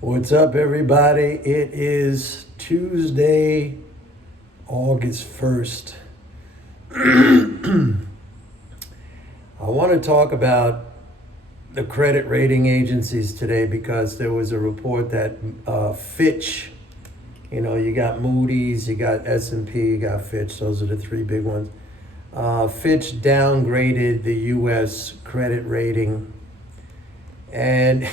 What's up, everybody? It is Tuesday, August 1st. I want to talk about the credit rating agencies today because there was a report that Fitch, you got Moody's, you got S&P, you got Fitch. Those are the three big ones. Fitch downgraded the U.S. credit rating. And,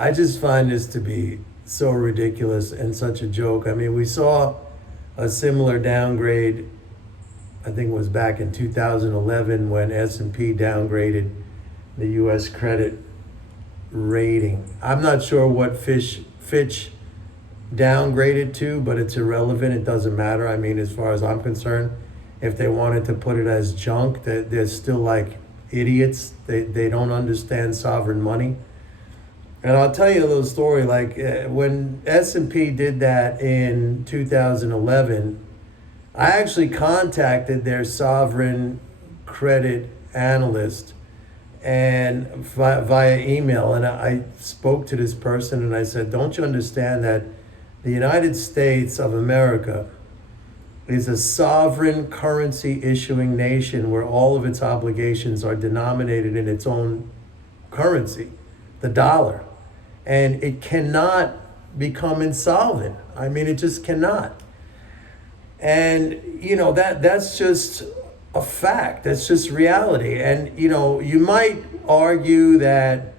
I just find this to be so ridiculous and such a joke. I mean, we saw a similar downgrade, I think it was back in 2011 when S&P downgraded the U.S. credit rating. I'm not sure what Fitch downgraded to, but it's irrelevant. It doesn't matter. I mean, as far as I'm concerned, if they wanted to put it as junk, they're still like idiots. They don't understand sovereign money. And I'll tell you a little story. Like when S&P did that in 2011, I actually contacted their sovereign credit analyst and via email, and I spoke to this person and I said, "Don't you understand that the United States of America is a sovereign currency issuing nation where all of its obligations are denominated in its own currency, the dollar, and it cannot become insolvent. I mean, it just cannot." And that's just a fact. That's just reality. And you might argue that,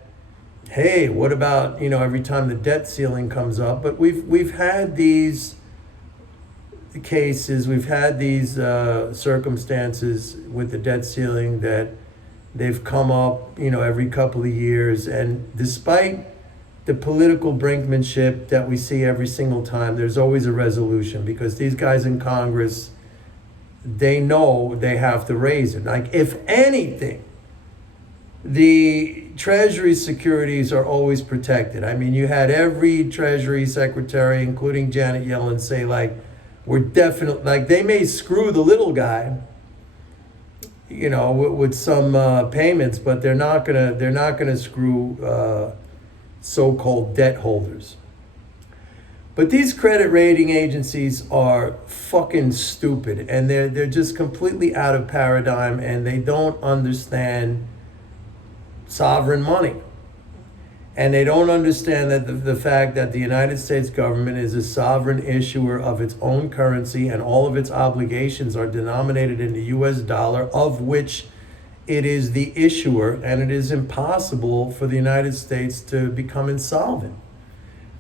hey, what about every time the debt ceiling comes up? But we've had these cases, we've had these circumstances with the debt ceiling that they've come up every couple of years, and despite the political brinkmanship that we see every single time, there's always a resolution because these guys in Congress, they know they have to raise it. Like, if anything, the Treasury securities are always protected. I mean, you had every Treasury secretary, including Janet Yellen, say, like, we're definitely, like, they may screw the little guy, with some payments, but they're not gonna screw so-called debt holders. But these credit rating agencies are fucking stupid, and they're just completely out of paradigm, and they don't understand sovereign money. And they don't understand that the fact that the United States government is a sovereign issuer of its own currency, and all of its obligations are denominated in the US dollar, of which it is the issuer, and it is impossible for the United States to become insolvent.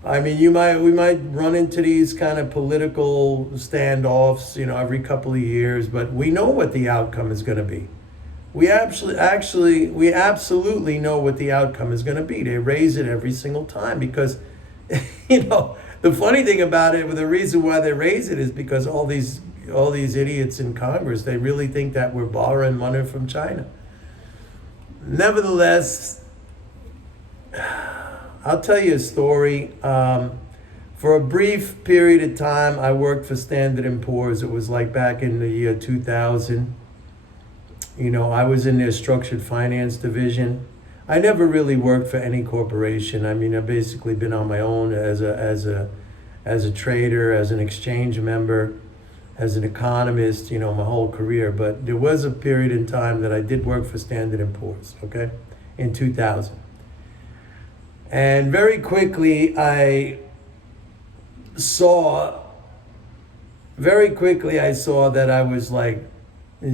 I mean, we might run into these kind of political standoffs, every couple of years, but we know what the outcome is going to be. We absolutely know what the outcome is going to be. They raise it every single time because, the funny thing about it, the reason why they raise it is because all these idiots in Congress, they really think that we're borrowing money from China. Nevertheless, I'll tell you a story. For a brief period of time, I worked for Standard & Poor's. It was like back in the year 2000. I was in their structured finance division. I never really worked for any corporation. I mean, I've basically been on my own as a trader, as an exchange member, as an economist, my whole career. But there was a period in time that I did work for Standard & Poor's, okay, in 2000. And very quickly, I saw that I was like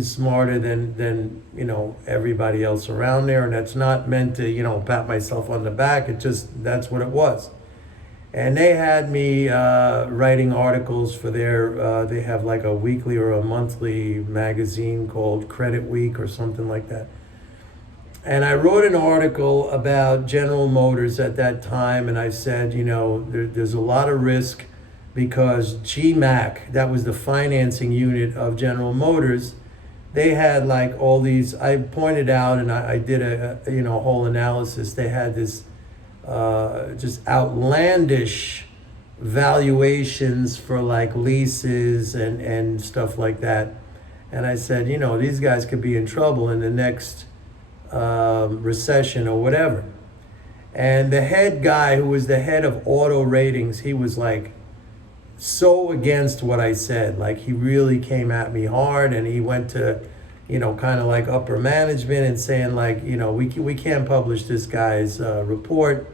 smarter than everybody else around there. And that's not meant to, pat myself on the back. That's what it was. And they had me writing articles for they have like a weekly or a monthly magazine called Credit Week or something like that. And I wrote an article about General Motors at that time, and I said, there's a lot of risk because GMAC, that was the financing unit of General Motors, they had like all these, I pointed out, and I did a whole analysis. They had this just outlandish valuations for like leases and stuff like that. And I said, these guys could be in trouble in the next recession or whatever. And the head guy who was the head of auto ratings, he was like so against what I said. Like he really came at me hard, and he went to, kind of like upper management and saying like, we can't publish this guy's report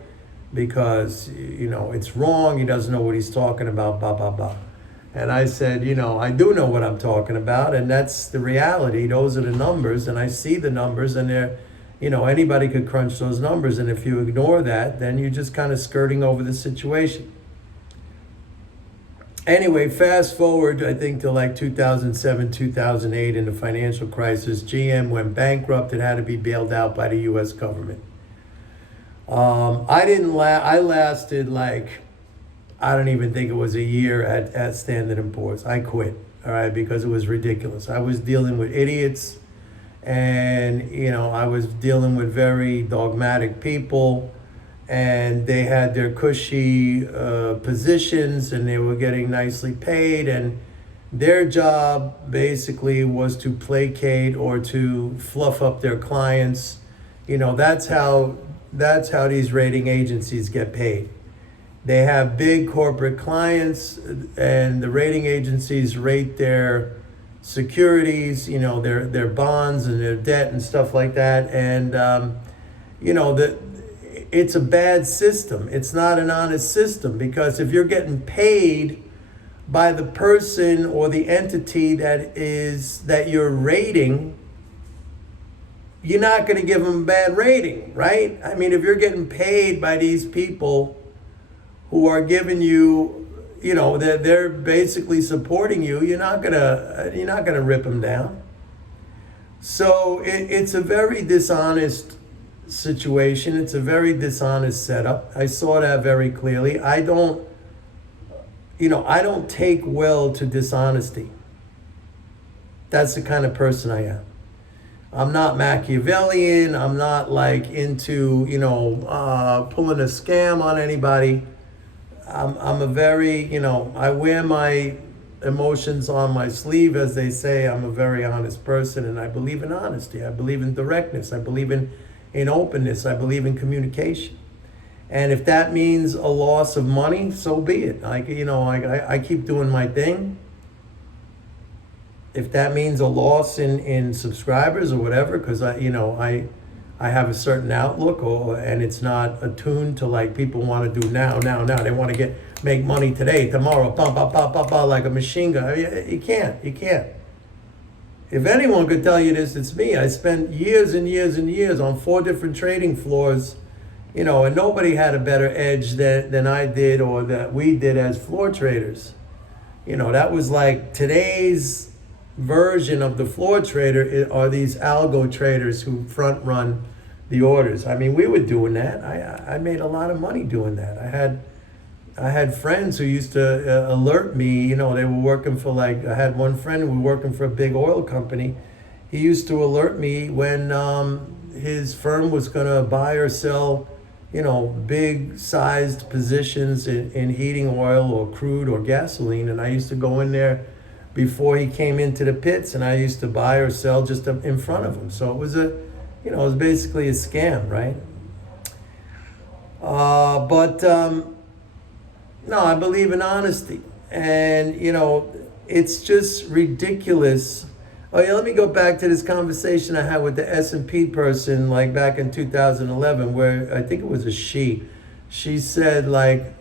because, it's wrong. He doesn't know what he's talking about, blah, blah, blah. And I said, I do know what I'm talking about, and that's the reality. Those are the numbers, and I see the numbers, and they're, anybody could crunch those numbers. And if you ignore that, then you're just kind of skirting over the situation. Anyway, fast forward, I think, to like 2007, 2008 in the financial crisis. GM went bankrupt. It had to be bailed out by the U.S. government. I lasted like, I don't even think it was a year at Standard & Poor's. I quit, all right, because it was ridiculous. I was dealing with idiots, and, I was dealing with very dogmatic people, and they had their cushy positions, and they were getting nicely paid, and their job basically was to placate or to fluff up their clients. That's how these rating agencies get paid. They have big corporate clients, and the rating agencies rate their securities, their bonds and their debt and stuff like that. And, it's a bad system. It's not an honest system, because if you're getting paid by the person or the entity that you're rating, you're not going to give them a bad rating, right? I mean, if you're getting paid by these people who are giving you, they're basically supporting you, you're not gonna rip them down. So it's a very dishonest situation. It's a very dishonest setup. I saw that very clearly. I don't take well to dishonesty. That's the kind of person I am. I'm not Machiavellian. I'm not like into, pulling a scam on anybody. I'm a very, I wear my emotions on my sleeve, as they say. I'm a very honest person, and I believe in honesty. I believe in directness. I believe in openness. I believe in communication. And if that means a loss of money, so be it. I keep doing my thing. If that means a loss in subscribers or whatever, because I have a certain outlook, and it's not attuned to like people want to do now. They want to make money today, tomorrow, like a machine gun. You can't. If anyone could tell you this, it's me. I spent years and years and years on 4 different trading floors, and nobody had a better edge than I did, or that we did as floor traders. That was like today's version of the floor trader are these algo traders who front run the orders. I mean, we were doing that. I made a lot of money doing that. I had friends who used to alert me. They were working for I had one friend who was working for a big oil company. He used to alert me when his firm was going to buy or sell, big sized positions in heating oil or crude or gasoline. And I used to go in there before he came into the pits, and I used to buy or sell just in front of him. So it was it was basically a scam, right? No, I believe in honesty, and it's just ridiculous. Oh yeah, let me go back to this conversation I had with the S&P person, like back in 2011, where I think it was a she. She said like,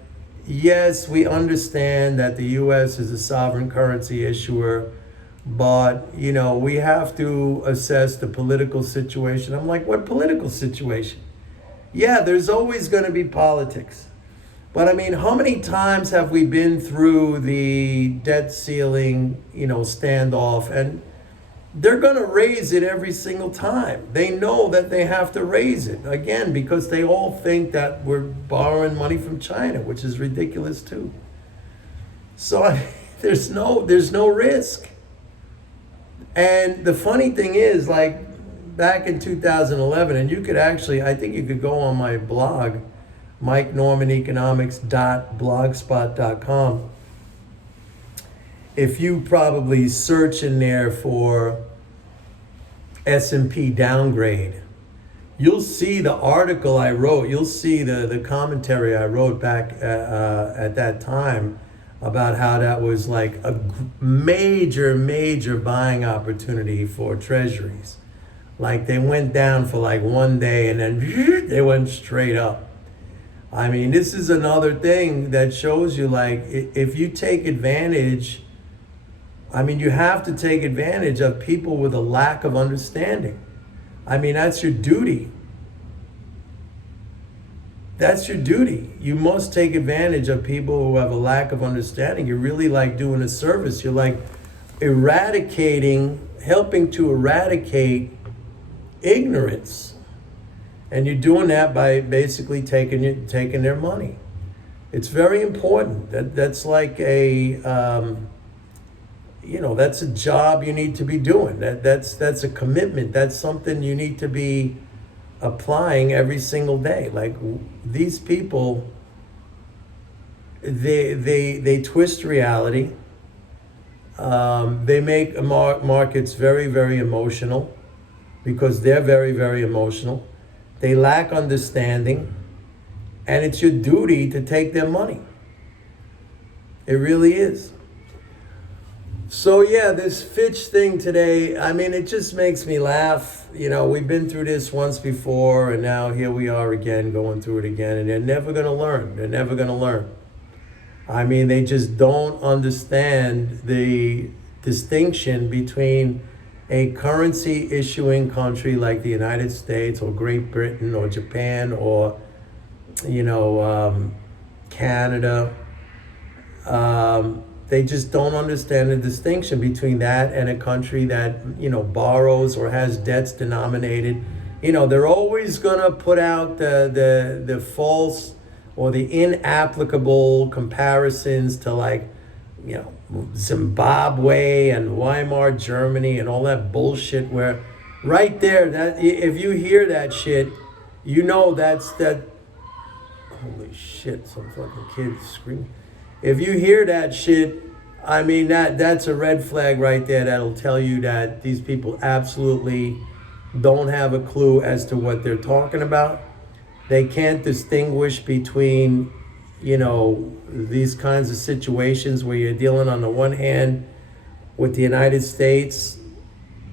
yes, we understand that the U.S. is a sovereign currency issuer, but, we have to assess the political situation. I'm like, what political situation? Yeah, there's always going to be politics. But I mean, how many times have we been through the debt ceiling, standoff, and they're going to raise it every single time. They know that they have to raise it, again, because they all think that we're borrowing money from China, which is ridiculous too. So there's no risk. And the funny thing is, like back in 2011, and you could actually, I think you could go on my blog, mikenormaneconomics.blogspot.com. If you probably search in there for S&P downgrade, you'll see the article I wrote, you'll see the commentary I wrote back at that time about how that was like a major buying opportunity for treasuries. Like they went down for like one day and then they went straight up. I mean, this is another thing that shows you, like, if you take advantage, I mean, you have to take advantage of people with a lack of understanding. I mean, that's your duty. That's your duty. You must take advantage of people who have a lack of understanding. You're really like doing a service. You're like helping to eradicate ignorance. And you're doing that by basically taking their money. It's very important. That's like that's a job you need to be doing. That's a commitment. That's something you need to be applying every single day. Like these people, they twist reality. They make markets very emotional because they're very emotional. They lack understanding, and it's your duty to take their money. It really is. So yeah, this Fitch thing today, I mean, it just makes me laugh. We've been through this once before, and now here we are again, going through it again, and they're never going to learn. They're never going to learn. I mean, they just don't understand the distinction between a currency issuing country like the United States or Great Britain or Japan or, Canada. They just don't understand the distinction between that and a country that, borrows or has debts denominated. They're always going to put out the false or the inapplicable comparisons to like, Zimbabwe and Weimar Germany and all that bullshit, where right there, that if you hear that shit, that's that. Holy shit, some fucking kid screaming. If you hear that shit, I mean, that's a red flag right there. That'll tell you that these people absolutely don't have a clue as to what they're talking about. They can't distinguish between these kinds of situations where you're dealing on the one hand with the United States,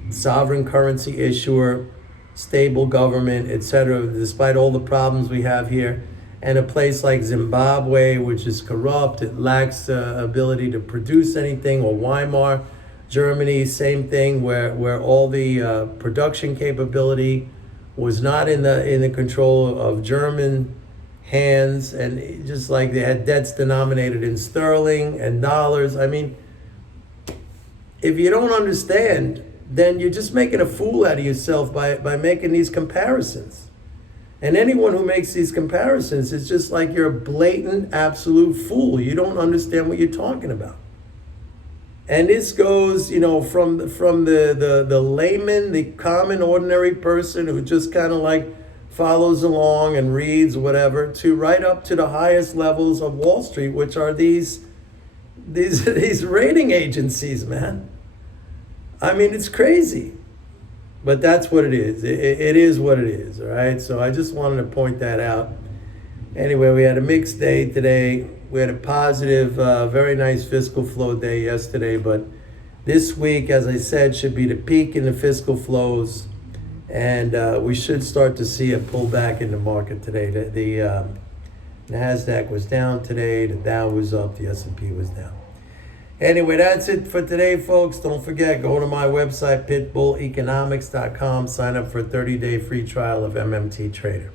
sovereign currency issuer, stable government, etc., despite all the problems we have here, and a place like Zimbabwe, which is corrupt, it lacks the ability to produce anything, or Weimar Germany, same thing, where all the production capability was not in the control of German hands, and just like they had debts denominated in sterling and dollars. I mean, if you don't understand, then you're just making a fool out of yourself by making these comparisons. And anyone who makes these comparisons is just like you're a blatant, absolute fool. You don't understand what you're talking about. And this goes, from the layman, the common, ordinary person who just kind of like follows along and reads whatever, to right up to the highest levels of Wall Street, which are these rating agencies, man. I mean, it's crazy. But that's what it is. It is what it is, all right? So I just wanted to point that out. Anyway, we had a mixed day today. We had a positive, very nice fiscal flow day yesterday. But this week, as I said, should be the peak in the fiscal flows. And we should start to see a pullback in the market today. The NASDAQ was down today. The Dow was up. The S&P was down. Anyway, that's it for today, folks. Don't forget, go to my website, pitbulleconomics.com. Sign up for a 30-day free trial of MMT Trader.